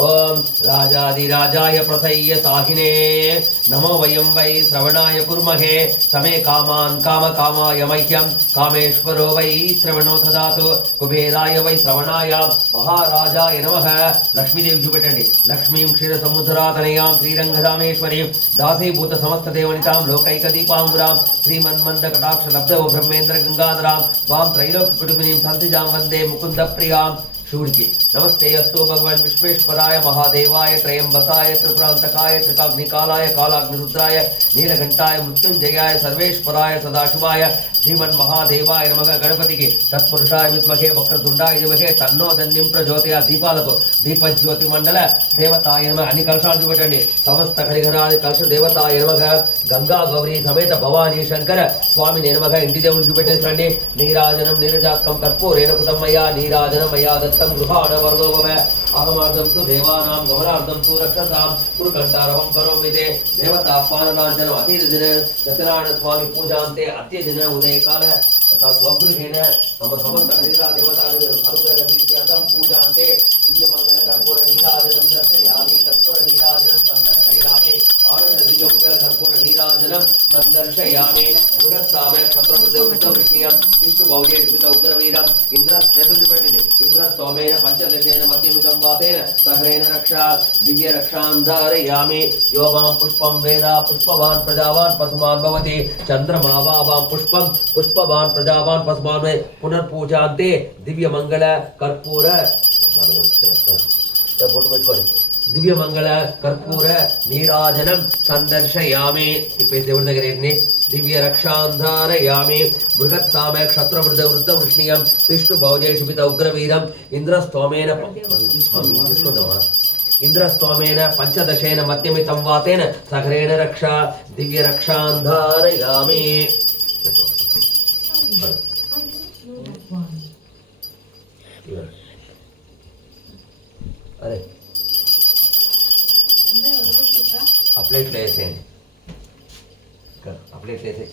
ओम राजाधिराजाय प्रसह्य साहिने नमो वयं वै श्रवणाय कुर्महे समे कामान् कामकामाय मह्यं कामेश्वरो वै श्रवणो ददातु कुबेराय वै श्रवणाय महाराजाय नमः लक्ष्मीदेवी చూపెట్టండి लक्ष्मीं क्षीरसमुद्रातनयां श्रीरङ्गधामेश्वरीं दासीभूतसमस्तदेवनितां लोकैकदीपाङ्गुरां श्रीमन्मन्दकटाक्षलब्धव ब्रह्मेन्द्र गंगाधरां त्वां त्रैलोक्यकुटुम्बिनीं संसिजां वन्दे मुकुन्दप्रियां शूर्य नमस्ते अस्तु भगवान विश्वेश्वराय महादेवाय त्रयंबकाय त्रिपुरांतकाय त्रिकाग्निकालाय कालाग्निरुद्राय नीलकंठाय मृत्युंजयाय सर्वेश्वराय सदाशिवाय श्रीमन् महादेवाय नमः गणपति की तत्पुरुषाय विद्महे वक्रतुंडाय धीमहि तन्नो दन्निं प्रचोदयात् दीपालको दीपज्योति मंडल देवताय नमः अन्नि कलशालु చూపెట్టండి समस्त हरिहरादि कलश देवताय नमः गंगा गौरी समेत भवानी शंकर स्वामी नमः इंటి దేవుని చూపెట్టేసండి నీరాజనం నీరజాత్కం కర్పూరేణ కుతమయ్యా నీరాజనం మయా దత్తం గృహాణ వరదో భవ అహమార్ధం తు దేవానాం గౌరార్ధం తు రక్షసాం కురుకంఠారవం కరోమి తే దేవతాపానలాంఛనం అతిదిన సత్యనారాయణ స్వామి పూజాంతే అత్యదిన ఉదయకాల तथा स्वगृहेण मम समस्त हरिहरा देवतादिन अनुग्रहरीत्यां पूजान्ते दिव्य मंगल कर्पूर नीराजनं दर्शयामि कर्पूर नीराजनं संदर्शयामि आनंद दिव्य मंगल कर्पूर नीराजनं संदर्शयामि बृहत्सामय क्षत्रवृद्धवृष्टियं विष्णु भौजे विविध उग्रवीरं इंद्रस्तुतिपेटिते इंद्रस्तोमेन पंचदशेन मध्यमितं वातेन सहरेण रक्षा दिव्य रक्षां धारयामि यो मां पुष्पं वेद पुष्पवान् प्रजावान् पशुमान् भवति चन्द्रमा वां पुष्पं पुष्पवान् प्रजावान् पशुमान् में पुनर्पूजान्ते दिव्य मंगल कर्पूर दिव्य मंगल कर्पूर नीराजनं संदर्शयामि దేవుడి దగ్గర ఏంటి दिव्य रक्षांधारयामि बृहत्सामय क्षत्रवृद्धवृष्णियं विष्णु भौजे शुभित उग्रवीरं इंद्रस्तोमेन इंद्रस्तोमेन पंचदशेन मध्यमितं वातेन सखरेण रक्षा दिव्य रक्षांधारयामि अरे अपलेट लेते हैं अपलेट लेते